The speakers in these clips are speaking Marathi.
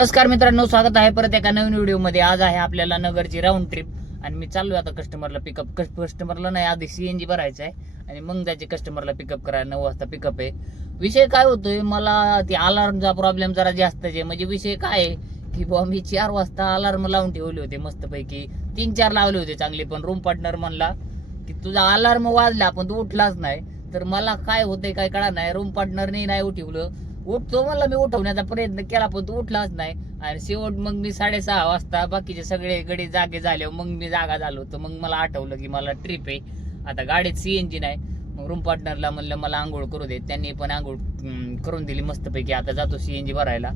नमस्कार मित्रांनो स्वागत आहे परत एका नवीन व्हिडिओमध्ये. आज आहे आपल्याला नगरची राऊंड ट्रिप आणि मी चाललोय आता कस्टमरला पिकअप कस्टमरला नाही आधी सीएनजी भरायचं आहे. आणि मग जायचे कस्टमरला पिकअप करायला. नऊ वाजता पिकअप आहे. विषय काय होतोय मला ते अलार्मचा प्रॉब्लेम जरा जास्त आहे. म्हणजे विषय काय आहे की बुवा मी चार वाजता अलार्म लावून ठेवले होते मस्तपैकी. तीन चार लावले होते चांगले पण रूम पार्टनर म्हणला की तुझा अलार्म वाजला पण तू उठलाच नाही. तर मला काय होतंय काय कळा नाही. रूम पार्टनरने नाही उठवलं. उठतो मला मी उठवण्याचा प्रयत्न केला पण तो उठलाच नाही. आणि शेवट मग मी साडेसहा वाजता बाकीचे सगळे गडी जागे झाले. मग मी जागा झालो तर मग मला आठवलं की मला ट्रिप आहे. आता गाडीत सी एन जी नाही. मग रूम पार्टनरला म्हणलं मला आंघोळ करू दे. त्यांनी पण आंघोळ करून दिली मस्तपैकी. आता जातो सी एन जी भरायला.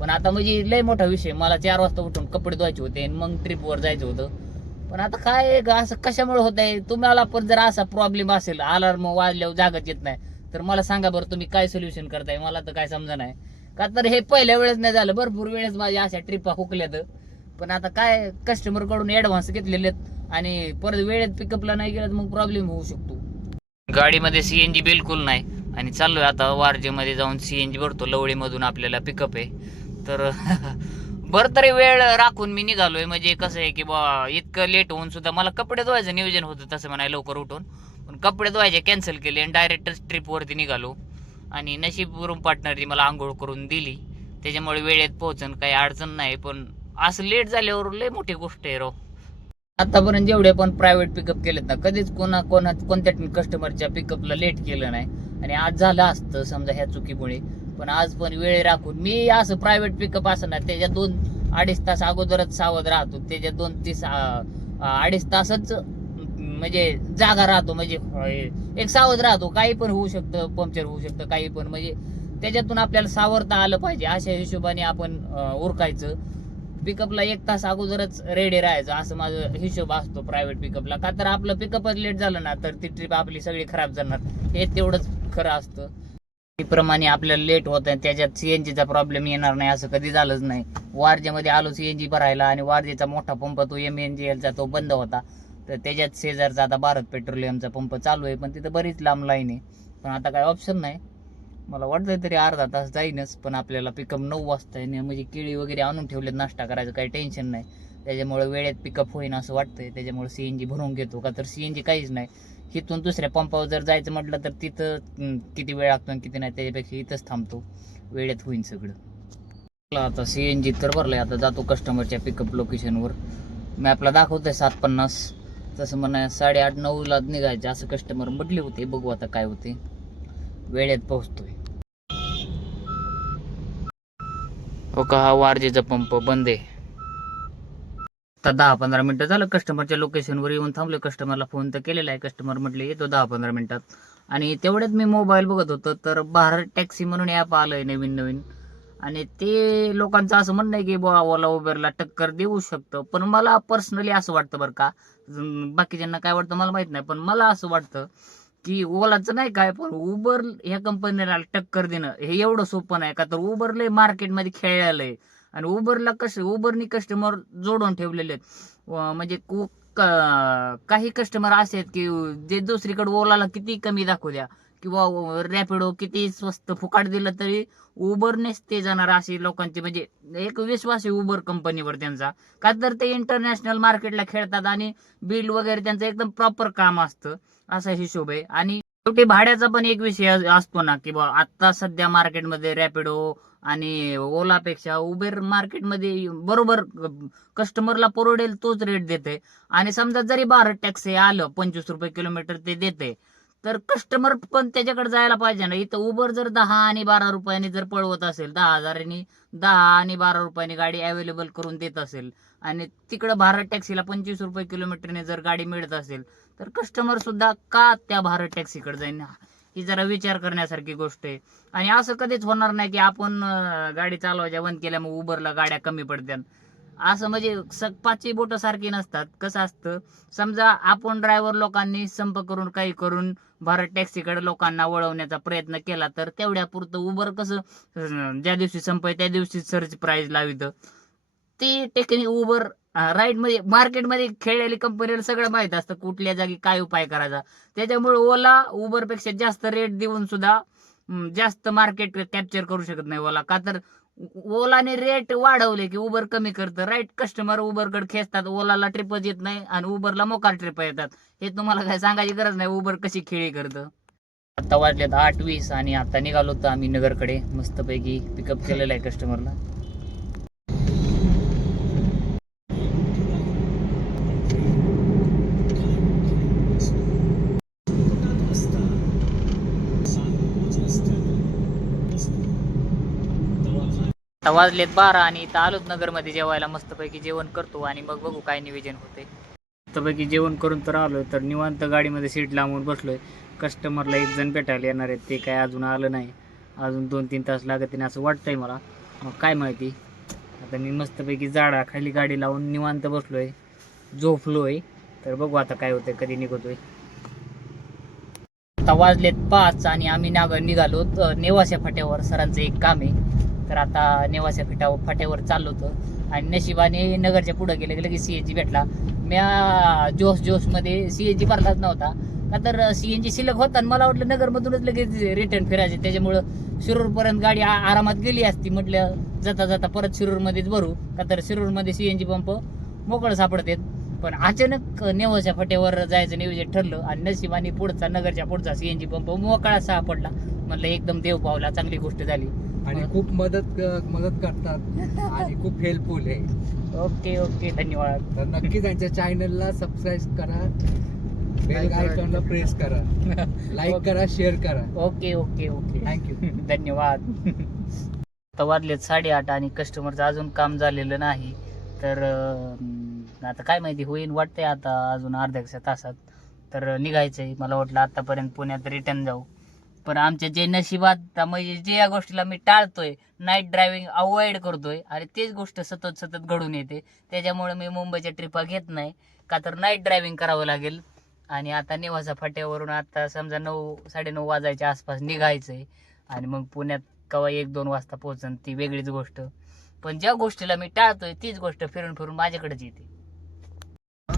पण आता म्हणजे लय मोठा विषय. मला चार वाजता उठून कपडे धुवायचे होते आणि मग ट्रिपवर जायचं होतं. पण आता काय आहे असं कशामुळे होत आहे तुम्हाला पण जर असा प्रॉब्लेम असेल अलार्म वाजल्यावर जागाच येत नाही. तर मला सांगा बरं तुम्ही काय सोल्युशन करताय? मला तर काय समजा नाही. का तर हे पहिल्या वेळेस नाही झालं. भरपूर वेळेस माझ्या अशा ट्रिपा हुकल्यात. पण आता काय कस्टमरकडून ऍडव्हान्स घेतलेले आहेत आणि परत वेळेत पिकअपला नाही गेलं मग प्रॉब्लेम होऊ शकतो. गाडीमध्ये सीएनजी बिलकुल नाही. आणि चाललोय आता वारजेमध्ये जाऊन सीएनजी भरतो. लवळीमधून आपल्याला पिकअप आहे. तर बर तरी वेळ राखून मी निघालोय. म्हणजे कसं आहे की बा इतकं लेट होऊन सुद्धा मला कपडे धुवायचं नियोजन होतं तसं म्हणाय लवकर उठून. पण कपडे धुवायचे कॅन्सल केले आणि डायरेक्टच ट्रिपवरती निघालो. आणि नशीब रूम पार्टनरनी मला आंघोळ करून दिली. त्याच्यामुळे वेळेत पोहोचन काही अडचण नाही पण असं लेट झाल्यावर लय मोठी गोष्ट आहे राव. आतापर्यंत जेवढे पण प्रायव्हेट पिकअप केलेत ना कधीच कोणा कोणा कोणत्या कस्टमरच्या पिकअपला लेट केलं नाही. आणि आज झालं असतं समजा ह्या चुकीमुळे. पण आज पण वेळ राखून मी असं प्रायव्हेट पिकअप असं ना त्याच्या दोन अडीच तास अगोदरच सावध राहतो. त्याच्या दोन तीस अडीच तासच म्हणजे जागा राहतो म्हणजे एक सावध राहतो. काही पण होऊ शकतं पंक्चर होऊ शकतं काही पण. म्हणजे त्याच्यातून आपल्याला सावरता आलं पाहिजे. अशा हिशोबाने आपण उरकायचं. पिकअपला एक तास अगोदरच रेडी राहायचं. असं माझं हिशोब असतो प्रायव्हेट पिकअपला का तर आपलं पिकअपच लेट झालं ना तर ती ट्रिप आपली सगळी खराब जाणार. हे तेवढंच खरं असतं. प्रमाणे आपल्याला लेट होत आहे. त्याच्यात सीएनजीचा प्रॉब्लेम येणार नाही. असं कधी झालंच नाही. वारजेमध्ये आलो सीएनजी भरायला आणि वारजेचा मोठा पंप तो एम एन जी एलचा तो बंद होता. तर त्याच्यात शेजारचा आता भारत पेट्रोलियमचा पंप चालू आहे पण तिथं बरीच लांब लाईन आहे. पण आता काय ऑप्शन नाही. मला वाटतं तरी अर्धा तास जाईनच पण आपल्याला पिकअप नऊ वाजता आहे म्हणजे केळी वगैरे आणून ठेवलेत नाश्ता करायचं काही टेन्शन नाही. त्याच्यामुळे वेळेत पिकअप होईन असं वाटतंय. त्याच्यामुळे जी भरून घेतो का तर सी एन जी काहीच नाही. इथून दुसऱ्या पंपावर जर जायचं म्हटलं तर तिथं किती वेळ लागतो आणि किती नाही त्याच्यापेक्षा इथंच थांबतो. वेळेत होईन सगळं. चला आता जी तर भरलं आहे आता जातो कस्टमरच्या पिकअप लोकेशनवर मॅपला दाखवतोय सात पन्नास. तसं म्हणा साडेआठ नऊला निघायचं असं कस्टमर म्हटले होते. बघू आता काय होते. वेळेत पोहोचतोय. हो का हा वारजेचा पंप बंद आहे. आता दहा पंधरा मिनिटं झालं कस्टमरच्या लोकेशनवर येऊन थांबलो कस्टमरला फोन तर केलेला आहे. कस्टमर म्हटले येतो दहा पंधरा मिनिटात. आणि तेवढ्यात मी मोबाईल बघत होतो तर भारत टॅक्सी म्हणून ॲप आलंय नवीन नवीन. आणि ते लोकांचं असं म्हणणं आहे की बुवा ओला उबेरला टक्कर देऊ शकतं. पण मला पर्सनली असं वाटतं बरं का बाकीच्यांना काय वाटतं मला माहीत नाही पण मला असं वाटतं की ओलाचं नाही काय पण उबर ह्या कंपनीला टक्कर देणं हे एवढं सोपं नाही. का तर उबर लय मार्केटमध्ये खेळायलंय आणि उबरला कसं उबरनी कस्टमर जोडून ठेवलेले आहेत. म्हणजे काही कस्टमर असे आहेत की जे दुसरीकडे ओलाला किती कमी दाखवू द्या. किंवा रॅपिडो किती स्वस्त फुकाट दिलं तरी उबरनेच ते जाणार अशी लोकांची. म्हणजे एक विश्वास आहे उबर कंपनीवर त्यांचा. का तर ते इंटरनॅशनल मार्केटला खेळतात आणि बिल वगैरे त्यांचं एकदम प्रॉपर काम असतं. असा हिशोब आहे. आणि शेवटी भाड्याचा पण एक विषय असतो ना की बा आता सध्या मार्केटमध्ये रॅपिडो आणि ओलापेक्षा उबेर मार्केटमध्ये बरोबर कस्टमरला परवडेल तोच रेट देते आणि समजा जरी भारत टॅक्स हे आलं पंचवीस रुपये किलोमीटर ते देते तर कस्टमर पण त्याच्याकडे जायला पाहिजे ना. इथं उबर जर दहा आणि बारा रुपयाने जर पळवत असेल दहा हजारांनी दहा आणि बारा रुपयाने गाडी अवेलेबल करून देत असेल आणि तिकडं भारत टॅक्सीला पंचवीस रुपये किलोमीटरने जर गाडी मिळत असेल तर कस्टमर सुद्धा का त्या भारत टॅक्सीकडे जाईन? ही जरा विचार करण्यासारखी गोष्ट आहे. आणि असं कधीच होणार नाही की आपण गाडी चालवायच्या बंद केल्या मग उबरला गाड्या कमी पडत्या असं म्हणजे स- पाचवी बोट सारखी नसतात. कसं असतं? समजा आपण ड्रायव्हर लोकांनी संप करून काही करून भारत टॅक्सीकडे लोकांना वळवण्याचा प्रयत्न केला तर तेवढ्यापुरतं उबर कसं ज्या दिवशी संपय त्या दिवशी सर्च प्राईज लावित. ती टेक्निक उबर राईटमध्ये मार्केटमध्ये खेळलेली कंपनीला सगळं माहीत असतं कुठल्या जागी काय उपाय करायचा. त्याच्यामुळे ओला उबरपेक्षा जास्त रेट देऊन सुद्धा जास्त मार्केट कॅप्चर करू शकत नाही ओला. का तर ओलाने रेट वाढवले की उबर कमी करतं. राईट कस्टमर उबरकडे खेचतात. ओलाला ट्रिपच येत नाही आणि उबरला मोकार ट्रिप येतात. हे तुम्हाला काय सांगायची गरज नाही. उबर कशी खेळी करतं? आता वाजलेत आठ वीस आणि आता निघालो तर आम्ही नगरकडे. मस्तपैकी पिकअप केलेलं आहे कस्टमरला आता वाजलेत बारा आणि इथं आलोच नगरमध्ये जेवायला मस्तपैकी जेवण करतो आणि मग बघू काय नियोजन होते मस्तपैकी जेवण करून तर आलो तर निवांत गाडीमध्ये सीट लावून बसलोय. कस्टमरला एक जण भेटायला येणार आहेत ते काय अजून आलं नाही. अजून दोन तीन तास लागतील असं वाटतंय मला. मग काय माहिती. आता मी मस्तपैकी जाडा खाली गाडी लावून निवांत बसलोय झोपलोय. तर बघू आता काय होतंय कधी निघतोय. आता वाजलेत पाच आणि आम्ही नागर निघालो नेवाशा फाट्यावर सरांचं एक काम आहे. तर आता नेवाच्या फाट्यावर फाट्यावर चाललो होतो. आणि नशिबाने नगरच्या पुढं गेले की लगेच सी एन जी भेटला. म्या जोश जोशमध्ये जी भरलाच नव्हता. का तर सी एन जी शिल्लक होता आणि मला वाटलं नगरमधूनच लगेच रिटर्न फिरायचे. त्याच्यामुळं शिरूरपर्यंत गाडी आ- आरामात गेली असती म्हटलं जाता जाता परत शिरूरमध्येच भरू. का तर शिरूरमध्ये सी एन जी पंप मोकळं सापडतात पण अचानक नेवाच्या फाट्यावर जायचं नियोजन ठरलं आणि नशिबाने पुढचा नगरच्या पुढचा सी एन जी पंप मोकळा सापडला. म्हटलं एकदम देव पावला चांगली गोष्ट झाली. आणि खूप मदत मदत करतात. आणि खूप हेल्पफुल आहे. ओके ओके धन्यवाद. तर नक्की त्यांच्या चॅनलला सबस्क्राईब करा. बेल आयकॉनला प्रेस करा. लाईक करा शेअर करा. Okay okay okay. थँक्यू धन्यवाद. आता वाजलेत साडेआठ आणि कस्टमरचं अजून काम झालेलं नाही. तर आता काय माहिती होईन वाटतंय आता अजून अर्ध्या तासात. तर निघायचंय. मला वाटलं आतापर्यंत पुण्यात रिटर्न जाऊ. पण आमच्या जे नशिबात म्हणजे जे या गोष्टीला मी टाळतोय नाईट ड्रायव्हिंग अवॉइड करतोय आणि तेच गोष्ट सतत सतत घडून येते. त्याच्यामुळे मी मुंबईच्या ट्रिपा घेत नाही. का तर नाईट ड्रायव्हिंग करावं लागेल. आणि आता नेवासा फाट्यावरून आता समजा नऊ साडेनऊ वाजायच्या आसपास निघायचंय. आणि मग पुण्यात केव्हा एक दोन वाजता पोहोचन ती वेगळीच गोष्ट. पण ज्या गोष्टीला मी टाळतोय तीच गोष्ट फिरून फिरून माझ्याकडेच येते.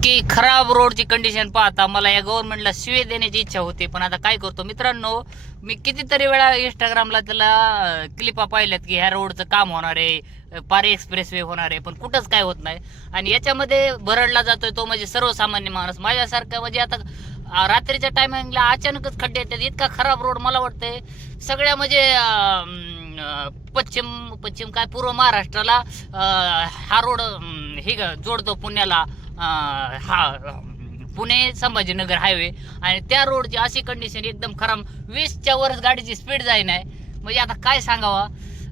की खराब रोडची कंडिशन पाहता मला या गव्हर्नमेंटला शिवे देण्याची इच्छा होती. पण आता काय करतो मित्रांनो मी कितीतरी वेळा इंस्टाग्रामला त्याला क्लिपा पाहिल्यात की ह्या रोडचं काम होणार आहे पारे एक्सप्रेस वे होणार आहे पण कुठंच काय होत नाही. आणि याच्यामध्ये भरडला जातोय तो म्हणजे सर्वसामान्य माणूस. माझ्यासारखा म्हणजे आता रात्रीच्या टायमिंगला अचानकच खड्डे येतात. इतका खराब रोड मला वाटतंय. सगळ्या म्हणजे पश्चिम पश्चिम काय पूर्व महाराष्ट्राला हा रोड हे ग- जोडतो पुण्याला. हा पुणे संभाजीनगर हायवे आणि त्या रोडची अशी कंडिशन एकदम खराब. वीसच्या वरच गाडीची स्पीड जाई नाही म्हणजे आता काय सांगावा?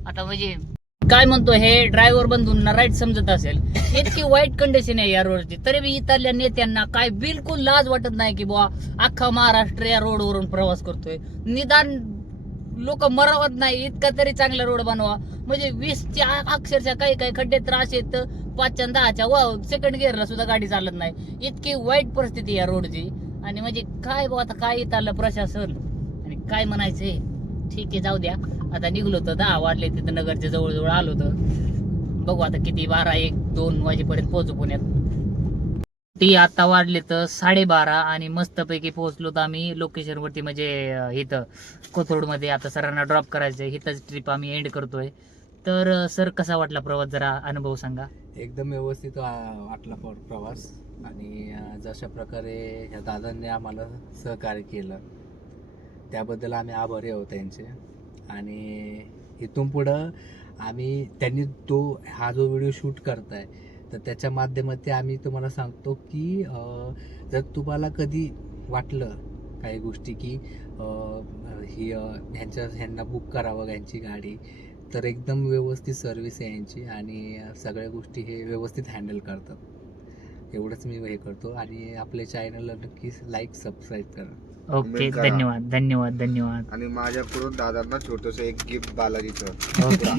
आता म्हणजे काय म्हणतो हे ड्रायव्हर बंधूंना राईट समजत असेल. इतकी वाईट कंडिशन आहे या रोडची तरी बी इथल्या नेत्यांना काय बिलकुल लाज वाटत नाही की बुवा अख्खा महाराष्ट्र या रोडवरून प्रवास करतोय. निदान लोक मरावत नाही. इतका तरी चांगला रोड बनवा. म्हणजे वीसच्या अक्षरशः काही काही खड्डे त्रास असे आहेत. पाचच्या दहाच्या वा सेकंड गिअरला सुद्धा गाडी चालत नाही. इतकी वाईट परिस्थिती या रोडची आणि म्हणजे काय बुवा आता काय येत आलं प्रशासन? आणि काय म्हणायचंय ठीक आहे जाऊ द्या. आता निघलो तर दहा वाजले तिथं नगरच्या जवळजवळ आलो तर बघू आता किती बारा एक दोन वाजेपर्यंत पोहोचू पुण्यात. ती आता वाढले तर साडेबारा आणि मस्तपैकी पोहोचलो तर आम्ही लोकेशनवरती म्हणजे इथं कोथरूडमध्ये. आता सरांना ड्रॉप करायचं आहे इथंच ट्रिप आम्ही एंड करतोय. तर सर कसा वाटला प्रवास? जरा अनुभव सांगा. एकदम व्यवस्थित वाटला प्रवास. आणि जशा प्रकारे ह्या दादांनी आम्हाला सहकार्य केलं त्याबद्दल आम्ही आभारी आहोत त्यांचे. आणि इथून पुढं आम्ही त्यांनी तो हा जो व्हिडिओ शूट करताय तर त्याच्या माध्यमातून आम्ही तुम्हाला सांगतो की जर तुम्हाला कधी वाटलं काही गोष्टी की ही ह्यांच्या ह्यांना बुक करावं यांची गाडी तर एकदम व्यवस्थित सर्व्हिस आहे यांची आणि सगळ्या गोष्टी हे व्यवस्थित हँडल करतात. एवढंच मी हे करतो आणि आपल्या चॅनलला नक्कीच लाईक सबस्क्राईब करा. ओके करा. धन्यवाद धन्यवाद धन्यवाद. आणि माझ्याकडून दादांना छोटस एक गिफ्ट बालाजीचं. ओके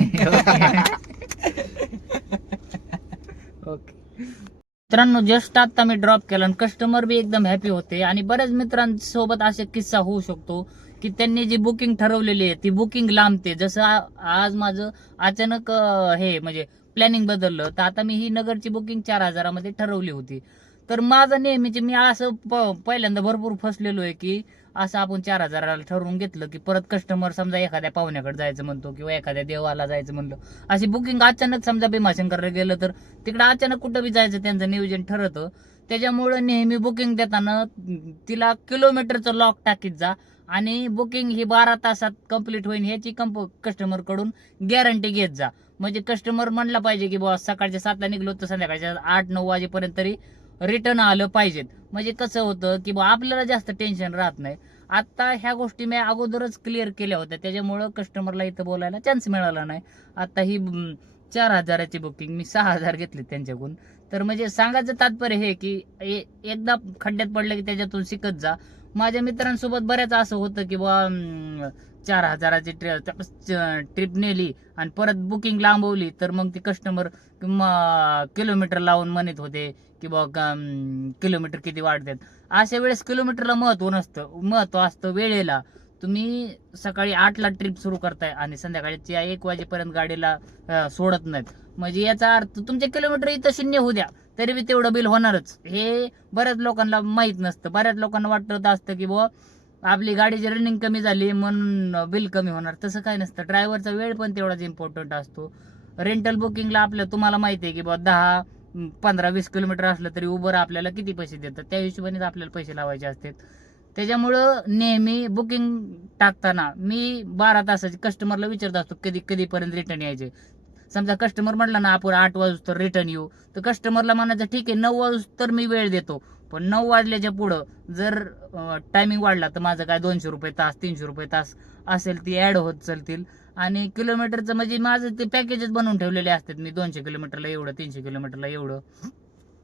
ओके मित्रांनो जस्ट आता मी ड्रॉप केला आणि कस्टमर बी एकदम हॅपी होते आणि बऱ्याच मित्रांसोबत असे किस्सा होऊ शकतो. की त्यांनी जी बुकिंग ठरवलेली आहे ती बुकिंग लांबते जसं आज माझं अचानक हे म्हणजे प्लॅनिंग बदललं तर आता मी ही नगरची बुकिंग चार हजारामध्ये ठरवली होती. तर माझं नेहमीचे मी असं प- पहिल्यांदा भरपूर फसलेलो आहे की असं आपण चार हजाराला ठरवून घेतलं की परत कस्टमर समजा एखाद्या पाहुण्याकडे जायचं म्हणतो किंवा एखाद्या देवाला जायचं म्हणलं. अशी बुकिंग अचानक समजा भीमाशंकरला गेलं तर तिकडं अचानक कुठं बी जायचं त्यांचं नियोजन ठरतं. त्याच्यामुळं नेहमी बुकिंग देताना तिला किलोमीटरचं लॉक टाकीत जा. आणि बुकिंग ही बारा तासात कंप्लीट होईल ह्याची कंप कस्टमरकडून गॅरंटी घेत जा. म्हणजे कस्टमर म्हणला पाहिजे की बाबा सकाळच्या सातला निघलो तर संध्याकाळच्या आठ नऊ वाजेपर्यंत तरी रिटर्न आलं पाहिजेत. म्हणजे कसं होतं की बा आपल्याला जास्त टेन्शन राहत नाही. आत्ता ह्या गोष्टी मी अगोदरच क्लिअर केल्या होत्या. त्याच्यामुळं कस्टमरला इथं बोलायला चान्स मिळाला नाही. आत्ता ही चार हजाराची बुकिंग मी सहा हजार घेतली त्यांच्याकडून. तर म्हणजे सांगायचं तात्पर्य हे की ए- एकदा खड्ड्यात पडलं की त्याच्यातून शिकत जा. माझ्या मित्रांसोबत बऱ्याच असं होतं की बा चार हजाराची ट्रिप नेली आणि परत बुकिंग लांबवली. तर मग ती कस्टमर किलोमीटर लावून म्हणत होते की बा किलोमीटर किती वाढतात अशा वेळेस किलोमीटरला महत्त्व नसतं. महत्त्व असतं वेळेला. तुम्ही सकाळी आठला ट्रिप सुरू करताय आणि संध्याकाळच्या एक वाजेपर्यंत गाडीला सोडत नाहीत. म्हणजे याचा अर्थ तुमचे किलोमीटर इथं शून्य होऊ द्या. तरी बी तेवढं बिल होणारच. हे बऱ्याच लोकांना माहीत नसतं. बऱ्याच लोकांना वाटत असतं की बुवा आपली गाडीची रनिंग कमी झाली म्हणून बिल कमी होणार. तसं काय नसतं. ड्रायव्हरचा वेळ पण तेवढाच इम्पॉर्टंट असतो. रेंटल बुकिंगला आपल्या तुम्हाला माहिती आहे की बुवा दहा पंधरा वीस किलोमीटर असलं तरी उबर आपल्याला किती पैसे देतात? त्या हिशोबानेच आपल्याला पैसे लावायचे असतात. त्याच्यामुळं नेहमी बुकिंग टाकताना मी बारा तासाची कस्टमरला विचारत असतो कधी कधीपर्यंत रिटर्न यायचे? समजा कस्टमर म्हटला ना आपण आठ वाजू तर रिटर्न येऊ. तर कस्टमरला म्हणायचं ठीक आहे नऊ वाजू तर मी वेळ देतो. पण नऊ वाजल्याच्या पुढं जर टायमिंग वाढला तर माझं काय दोनशे रुपये तास तीनशे रुपये तास असेल ती ऍड होत चालतील. आणि किलोमीटरचं म्हणजे माझं ते पॅकेजेस बनवून ठेवलेले असतात. मी दोनशे किलोमीटरला एवढं तीनशे किलोमीटरला एवढं.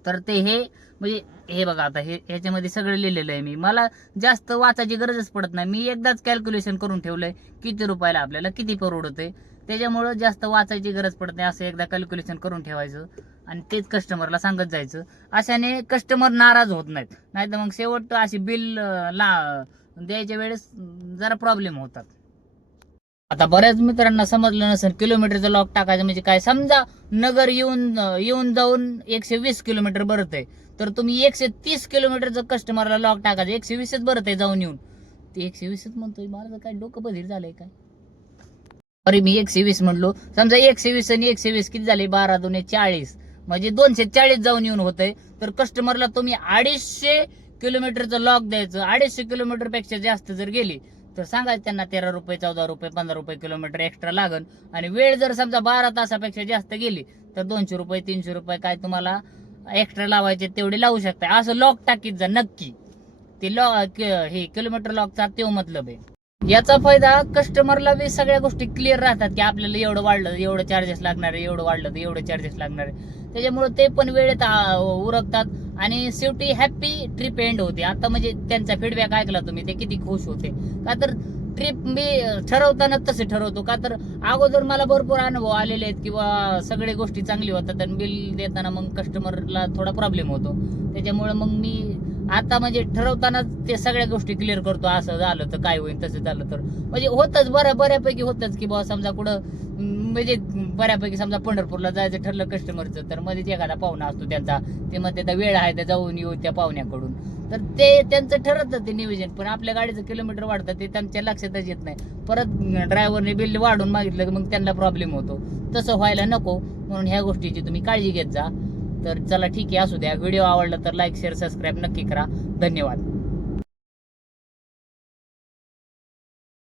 तर ते हे म्हणजे हे बघा आता हे ह्याच्यामध्ये सगळं लिहिलेलं आहे मी. मला जास्त वाचायची गरजच पडत नाही. मी एकदाच कॅल्क्युलेशन करून ठेवलंय किती रुपयाला आपल्याला किती परवडते त्याच्यामुळं जास्त वाचायची गरज पडत नाही असं एकदा कॅल्क्युलेशन करून ठेवायचं. आणि तेच कस्टमरला सांगत जायचं. अशाने कस्टमर नाराज होत नाहीत. नाही तर मग शेवट अशी बिल ला द्यायच्या वेळेस जरा प्रॉब्लेम होतात. आता बऱ्याच मित्रांना समजलं नसेल किलोमीटरचं लॉक टाकायचं म्हणजे काय? समजा नगर येऊन येऊन जाऊन एकशे वीस किलोमीटर भरत आहे. तर तुम्ही एकशे तीस किलोमीटरचं कस्टमरला लॉक टाकायचं एकशे वीसच भरत आहे जाऊन येऊन. ते एकशे वीसच म्हणतोय माझं काय डोकं बधीर झालंय काय? अरे मी एकशे वीस म्हणलो. समजा एकशे वीस आणि एकशे वीस किती झाले? बारा दोन चाळीस. म्हणजे दोनशे चाळीस जाऊन येऊन होतंय. तर कस्टमरला तुम्ही अडीचशे किलोमीटरचं लॉक द्यायचं. अडीचशे किलोमीटरपेक्षा जास्त जर गेली तर सांगायचं त्यांना तेरा रुपये चौदा रुपये पंधरा रुपये किलोमीटर एक्स्ट्रा लागन. आणि वेळ जर समजा बारा तासापेक्षा जास्त गेली तर दोनशे रुपये तीनशे रुपये काय तुम्हाला एक्स्ट्रा लावायचे तेवढे लावू शकता असं लॉक टाकीत जा नक्की. ते लॉक हे किलोमीटर लॉकचा तेव मतलब आहे. याचा फायदा कस्टमरला बी सगळ्या गोष्टी क्लिअर राहतात की आपल्याला एवढं वाढलं एवढं चार्जेस लागणार आहे एवढं वाढलं तर एवढं चार्जेस लागणार आहे. त्याच्यामुळे ते पण वेळेत उरकतात आणि शेवटी हॅप्पी ट्रिप एंड होते. आता म्हणजे त्यांचा फीडबॅक ऐकला तुम्ही ते किती खुश होते. का तर ट्रिप मी ठरवताना तसे ठरवतो. का तर अगोदर मला भरपूर अनुभव आलेले आहेत किंवा सगळे गोष्टी चांगली होतात आणि बिल देताना मग कस्टमरला थोडा प्रॉब्लेम होतो. त्याच्यामुळे मग मी आता म्हणजे ठरवताना ते सगळ्या गोष्टी क्लिअर करतो असं झालं तर काय होईल तसं झालं तर. म्हणजे होतच बऱ्या बऱ्यापैकी होतच की बाबा समजा कुठं म्हणजे बऱ्यापैकी समजा पंढरपूरला जायचं ठरलं कस्टमरचं तर मध्येच एखादा पाहुणा असतो त्यांचा. ते मग त्याचा वेळ आहे त्या जाऊन येऊ त्या पाहुण्याकडून. तर ते त्यांचं ठरतं ते नियोजन पण आपल्या गाडीचं किलोमीटर वाढतं ते त्यांच्या लक्षातच येत नाही. परत ड्रायव्हरने बिल वाढून मागितलं की मग त्यांना प्रॉब्लेम होतो. तसं व्हायला नको म्हणून ह्या गोष्टीची तुम्ही काळजी घेत जा. तर चला ठीक आहे असू द्या. व्हिडिओ आवडला तर लाईक शेअर सबस्क्राईब नक्की करा. धन्यवाद.